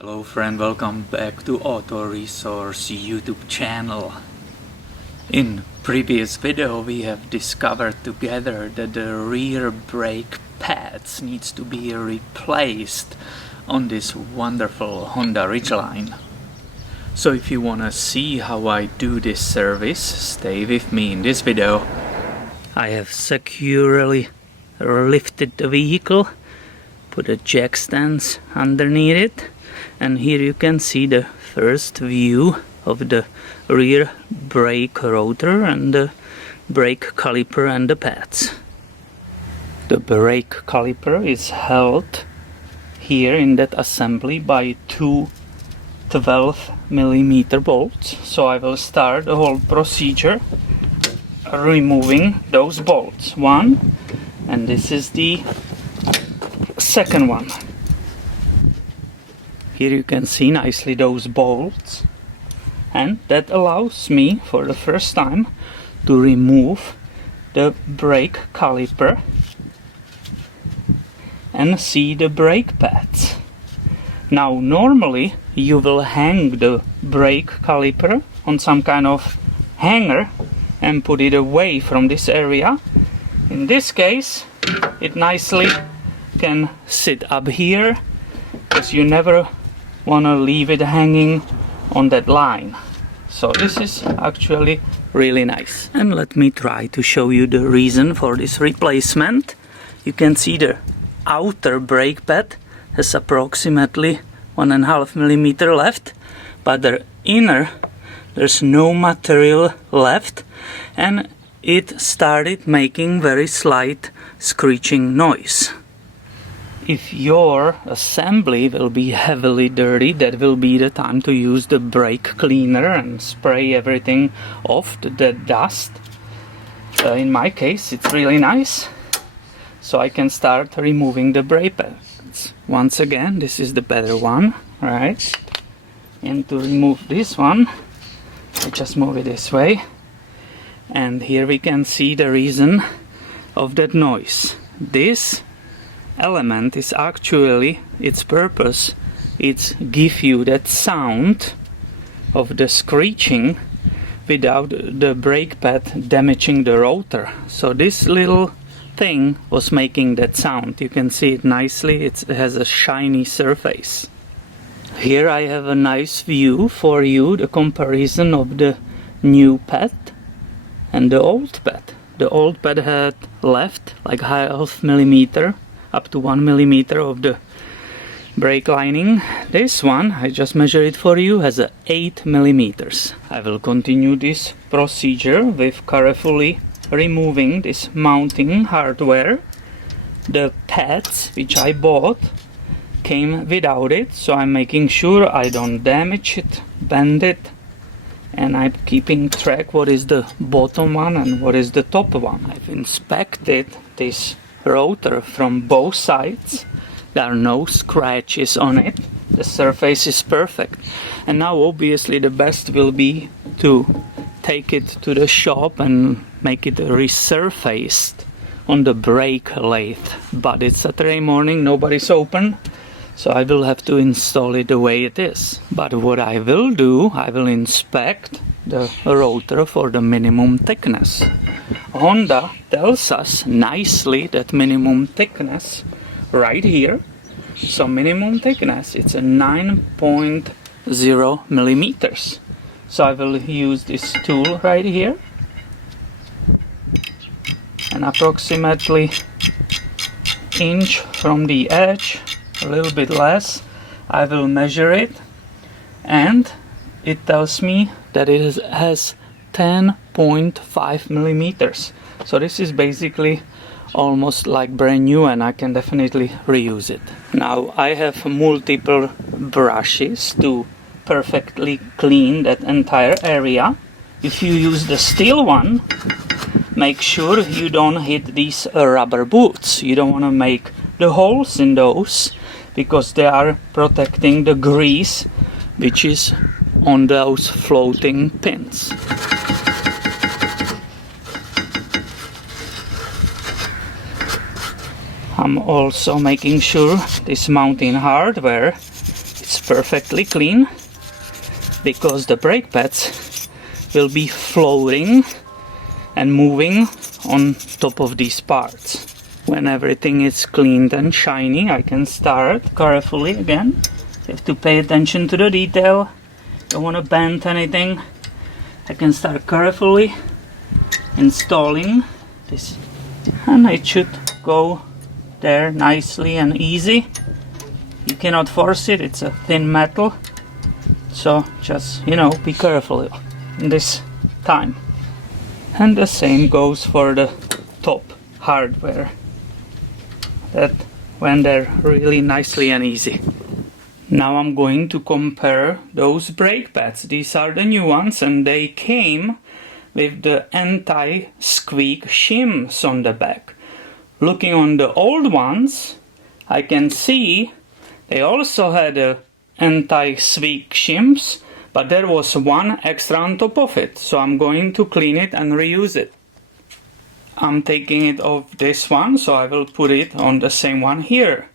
Hello friend, welcome back to Auto Resource YouTube channel. In previous video we have discovered together that the rear brake pads needs to be replaced on this wonderful Honda Ridgeline. So if you wanna see how I do this service, stay with me in this video. I have securely lifted the vehicle, put a jack stands underneath it, and here you can see the first view of the rear brake rotor and the brake caliper and the pads. The brake caliper is held here in that assembly by two 12mm bolts, so I will start the whole procedure removing those bolts. One, and this is the second one. Here you can see nicely those bolts, and that allows me for the first time to remove the brake caliper and see the brake pads. Now normally you will hang the brake caliper on some kind of hanger and put it away from this area. In this case it nicely can sit up here, because you never want to leave it hanging on that line. So this is actually really nice. And let me try to show you the reason for this replacement. You can see the outer brake pad has approximately 1.5mm left, but the inner there's no material left, and it started making very slight screeching noise. If your assembly will be heavily dirty, that will be the time to use the brake cleaner and spray everything off, the dust. In my case it's really nice, so I can start removing the brake pads. Once again, this is the better one, right? And to remove this one, I just move it this way, and here we can see the reason of that noise. This element is actually, its purpose, it's give you that sound of the screeching without the brake pad damaging the rotor. So this little thing was making that sound. You can see it nicely, it has a shiny surface. Here I have a nice view for you, the comparison of the new pad and the old pad. The old pad had left like 0.5mm up to 1mm of the brake lining. This one, I just measured it for you, has a 8mm. I will continue this procedure with carefully removing this mounting hardware. The pads which I bought came without it, so I'm making sure I don't damage it, bend it, and I'm keeping track what is the bottom one and what is the top one. I've inspected this rotor from both sides. There are no scratches on it, the surface is perfect. And now obviously the best will be to take it to the shop and make it resurfaced on the brake lathe, but it's Saturday morning, nobody's open, so I will have to install it the way it is. But what I will do, I will inspect the rotor for the minimum thickness. Honda tells us nicely that minimum thickness right here. So minimum thickness, it's a 9.0mm. So I will use this tool right here, and approximately inch from the edge, a little bit less, I will measure it, and it tells me that it has 10.5mm. So this is basically almost like brand new, and I can definitely reuse it. Now I have multiple brushes to perfectly clean that entire area. If you use the steel one, make sure you don't hit these rubber boots. You don't want to make the holes in those, because they are protecting the grease which is on those floating pins. I'm also making sure this mounting hardware it's perfectly clean, because the brake pads will be floating and moving on top of these parts. When everything is cleaned and shiny, I can start carefully again. You have to pay attention to the detail. Don't want to bend anything. I can start carefully installing this, and it should go there nicely and easy. You cannot force it, it's a thin metal, so just, you know, be careful this time. And the same goes for the top hardware, that went there really nicely and easy. Now I'm going to compare those brake pads. These are the new ones, and they came with the anti-squeak shims on the back. Looking on the old ones, I can see they also had a anti-squeak shims, but there was one extra on top of it, so I'm going to clean it and reuse it. I'm taking it off this one, so I will put it on the same one here.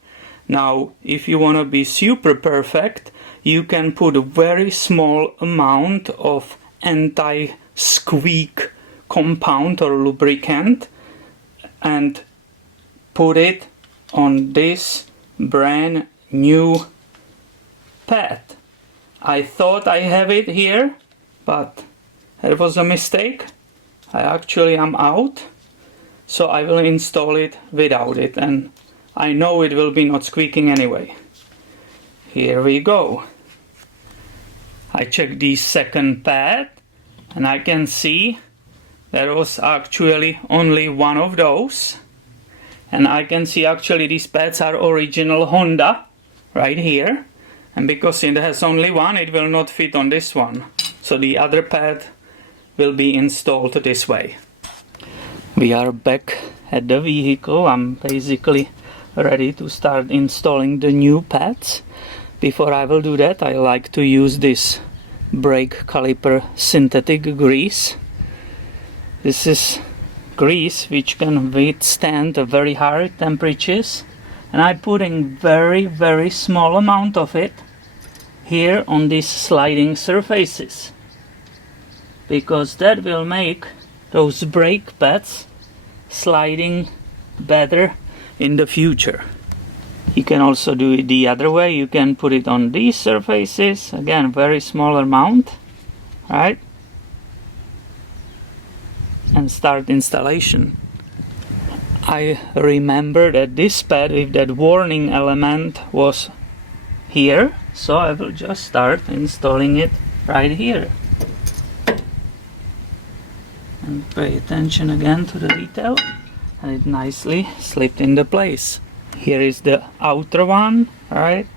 Now, if you want to be super perfect, you can put a very small amount of anti-squeak compound or lubricant and put it on this brand new pad. I thought I have it here, but it was a mistake. I actually am out, so I will install it without it, and I know it will be not squeaking anyway. Here we go. I checked the second pad, and I can see there was actually only one of those. And I can see actually these pads are original Honda, right here. And because it has only one, it will not fit on this one. So the other pad will be installed this way. We are back at the vehicle. I'm basically ready to start installing the new pads. Before I will do that, I like to use this brake caliper synthetic grease. This is grease which can withstand a very high temperatures, and I'm putting very small amount of it here on these sliding surfaces, because that will make those brake pads sliding better in the future. You can also do it the other way. You can put it on these surfaces, again very small amount, right, and start installation. I remember that this pad with that warning element was here, so I will just start installing it right here. And pay attention again to the detail, and it nicely slipped into place. Here is the outer one, right?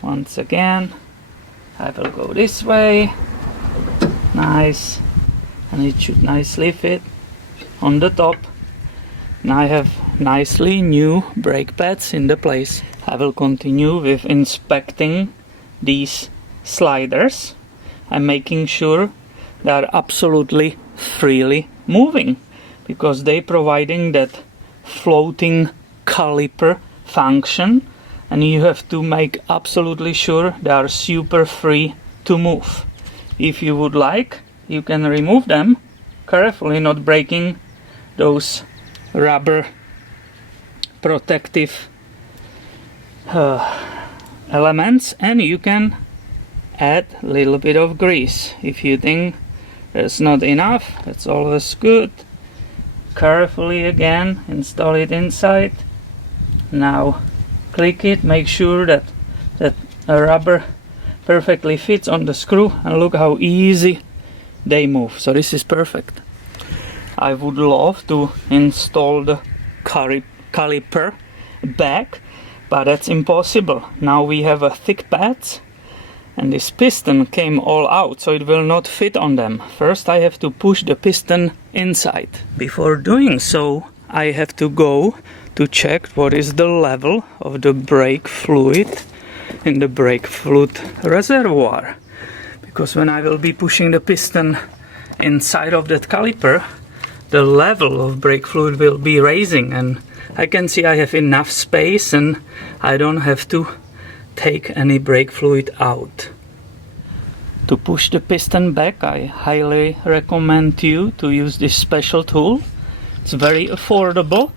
Once again, I will go this way. Nice. And it should nicely fit on the top. Now I have nicely new brake pads in the place. I will continue with inspecting these sliders and making sure they are absolutely freely moving, because they providing that floating caliper function, and you have to make absolutely sure they are super free to move. If you would like, you can remove them carefully, not breaking those rubber protective elements, and you can add a little bit of grease. If you think there's not enough, that's always good. Carefully again install it inside. Now click it, make sure that the rubber perfectly fits on the screw, and look how easy they move. So this is perfect. I would love to install the caliper back, but that's impossible. Now we have a thick pads, and this piston came all out, so it will not fit on them. First I have to push the piston inside. Before doing so, I have to go to check what is the level of the brake fluid in the brake fluid reservoir, because when I will be pushing the piston inside of that caliper, the level of brake fluid will be raising, and I can see I have enough space and I don't have to take any brake fluid out. To push the piston back, I highly recommend you to use this special tool. It's very affordable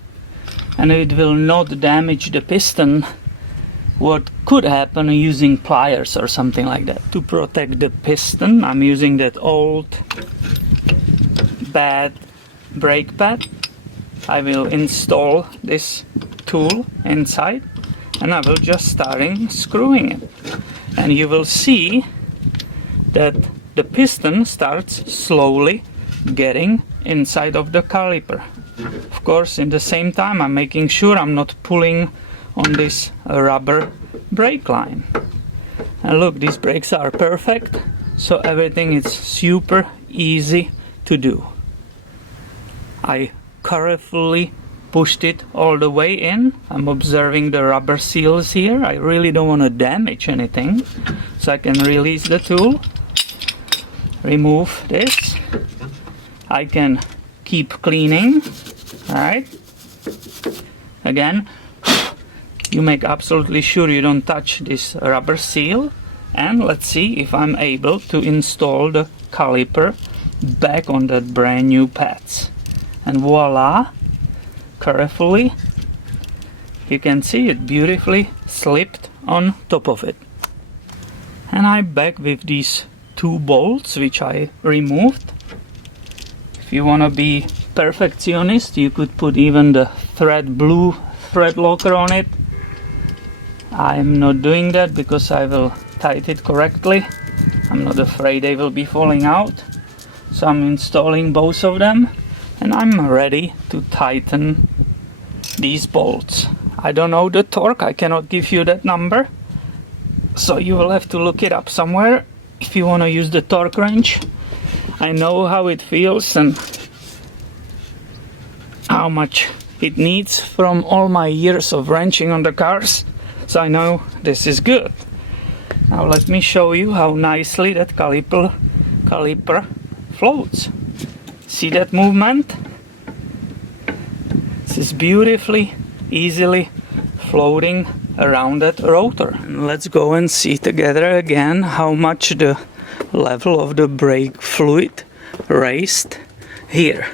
and it will not damage the piston. What could happen using pliers or something like that. To protect the piston, I'm using that old bad brake pad. I will install this tool inside and I will just starting screwing it. And you will see that the piston starts slowly getting inside of the caliper. Of course, in the same time, I'm making sure I'm not pulling on this rubber brake line. And look, these brakes are perfect, so everything is super easy to do. I carefully pushed it all the way in. I'm observing the rubber seals here. I really don't want to damage anything, so I can release the tool, remove this. I can keep cleaning. Alright, again, you make absolutely sure you don't touch this rubber seal, and let's see if I'm able to install the caliper back on that brand new pads. And voila, carefully, you can see it beautifully slipped on top of it. And I'm back with these two bolts which I removed. If you want to be perfectionist, you could put even the blue thread locker on it. I'm not doing that because I will tighten it correctly. I'm not afraid they will be falling out. So I'm installing both of them and I'm ready to tighten these bolts. I don't know the torque, I cannot give you that number, so you will have to look it up somewhere if you want to use the torque wrench. I know how it feels and how much it needs from all my years of wrenching on the cars, so I know this is good. Now let me show you how nicely that caliper floats. See that movement? This is beautifully, easily floating around that rotor. And let's go and see together again how much the level of the brake fluid raised here.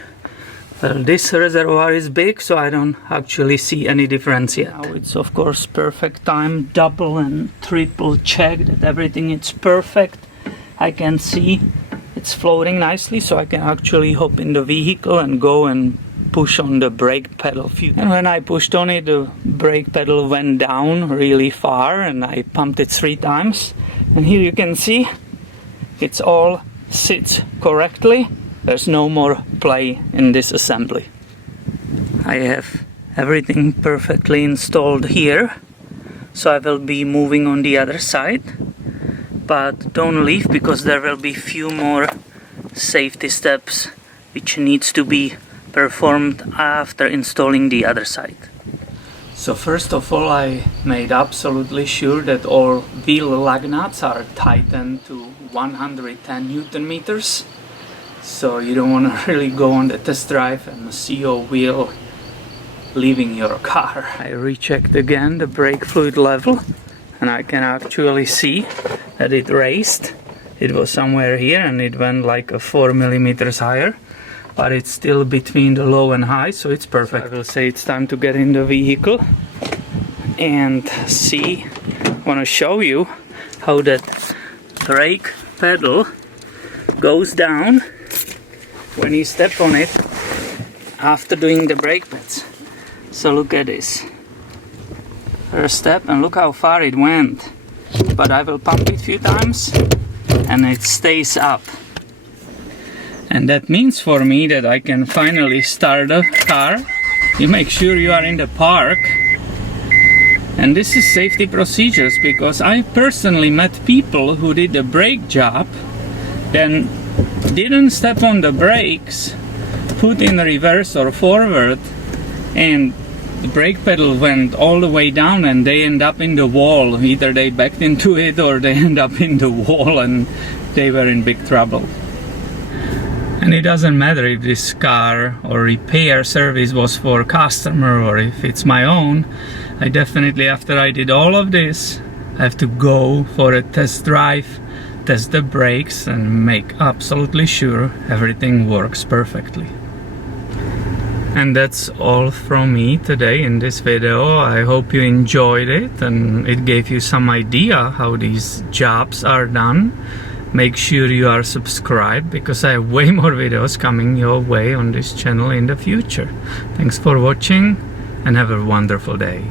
Well, this reservoir is big, so I don't actually see any difference yet. Now it's of course perfect time, double and triple check that everything is perfect. I can see it's floating nicely, so I can actually hop in the vehicle and go and push on the brake pedal. And when I pushed on it, the brake pedal went down really far and I pumped it 3 times. And here you can see it's all sits correctly. There's no more play in this assembly. I have everything perfectly installed here, so I will be moving on the other side. But don't leave, because there will be few more safety steps which needs to be performed after installing the other side. So first of all, I made absolutely sure that all wheel lug nuts are tightened to 110 Newton meters. So you don't want to really go on the test drive and see your wheel leaving your car. I rechecked again the brake fluid level and I can actually see that it raised. It was somewhere here and it went like 4 millimeters higher, but it's still between the low and high, so it's perfect. I will say it's time to get in the vehicle and see. I want to show you how that brake pedal goes down when you step on it after doing the brake pads. So look at this. First step, and look how far it went. But I will pump it a few times and it stays up. And that means for me that I can finally start the car. You make sure you are in the park. And this is safety procedures, because I personally met people who did the brake job, then didn't step on the brakes, put in reverse or forward, and the brake pedal went all the way down and they end up in the wall. Either they backed into it or they end up in the wall and they were in big trouble. And it doesn't matter if this car or repair service was for a customer or if it's my own. I definitely, after I did all of this, I have to go for a test drive, test the brakes and make absolutely sure everything works perfectly. And that's all from me today in this video. I hope you enjoyed it and it gave you some idea how these jobs are done. Make sure you are subscribed because I have way more videos coming your way on this channel in the future. Thanks for watching and have a wonderful day.